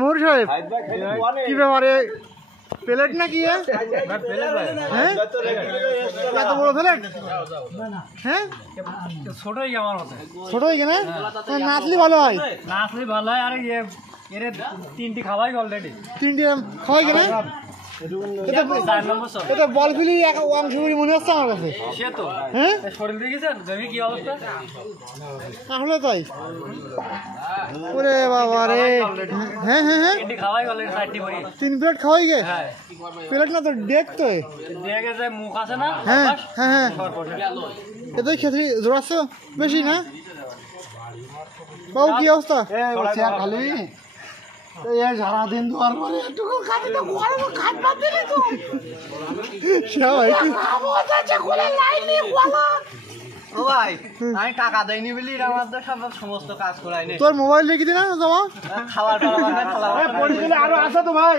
মোহর সাহেব কি ব্যাপারে প্লেট না কি হ্যাঁ এত বড় প্লেট হ্যাঁ ছোটই আমার মতে ছোট হয়ে গেলে নাচলি ভালো হয় নাচলি ভালো হয় আর এর তিনটি খাওয়াই অলরেডি তিনটি খাওয়াই গেলে এটা বল ফিলি অংশ মনে হচ্ছে আমার কাছে সে তো হ্যাঁ শরীর দেখেছেন জমি কি অবস্থা আসলে তাই ওরে বাবা রে হ্যাঁ হ্যাঁ হ্যাঁ খাওয়াই অলরেডি 4টি করে 3 প্লেট খাওয়াই গে প্লেট না তো ডেক তো দেখে যে মুখ আছে না হ্যাঁ হ্যাঁ হ্যাঁ এটাই খেতে জোড়াচ্ছে বেশি না বাবু কি অবস্থা খালি সারাদিন দুয়ার পরে একটু খাতে তো খাবার দিলি তো ও ভাই আমি টাকা দেয়নি বলি আমাদের সমস্ত কাজ করাইনি তোর মোবাইল রেখে দিনা জমা খাবার আরো আছে তো ভাই